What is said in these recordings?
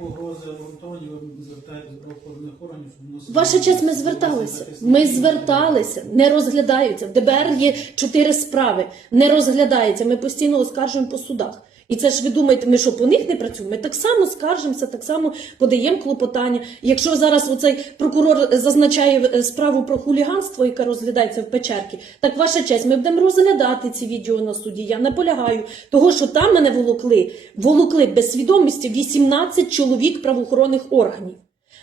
Погрози обґрунтовані, ви звертаєтесь до правоохоронних органів, щоб вносити... Ваша честь, ми зверталися. Ми зверталися, не розглядаються. В ДБР є чотири справи, не розглядаються. Ми постійно оскаржуємо по судах. І це ж ви думаєте, ми що по них не працюємо? Ми так само скаржимося, так само подаємо клопотання. Якщо зараз оцей прокурор зазначає е, справу про хуліганство, яка розглядається в Печерці, так ваша честь, ми будемо розглядати ці відео на суді. Я наполягаю, того що там мене волокли, волокли без свідомості 18 чоловік правоохоронних органів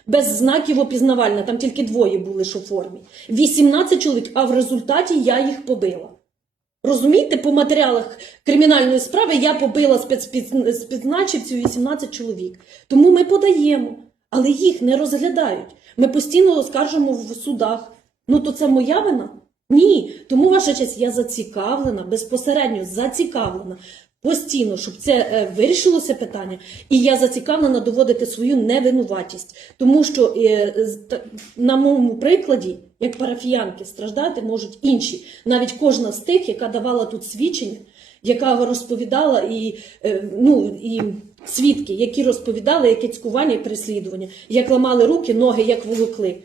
без знаків опізнавальна, там тільки двоє були, що в формі. 18 чоловік, а в результаті я їх побила. Розумієте, по матеріалах кримінальної справи я побила спецпід- 18 чоловік. Тому ми подаємо, але їх не розглядають. Ми постійно оскаржуємо в судах. Ну то це моя вина? Ні. Тому, ваша честь, я зацікавлена, безпосередньо зацікавлена постійно, щоб це е, вирішилося питання, і я зацікавлена доводити свою невинуватість, тому що е, на моєму прикладі, як парафіянки, страждати можуть інші, навіть кожна з тих, яка давала тут свідчення, яка розповідала і е, ну і свідки, які розповідали, яке цькування і переслідування, як ламали руки, ноги, як волокли.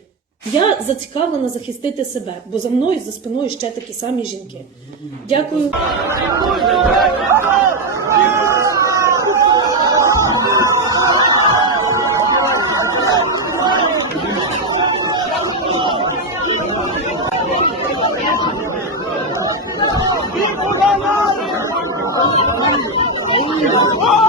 Я зацікавлена захистити себе, бо за мною за спиною ще такі самі жінки. Дякую. Oh!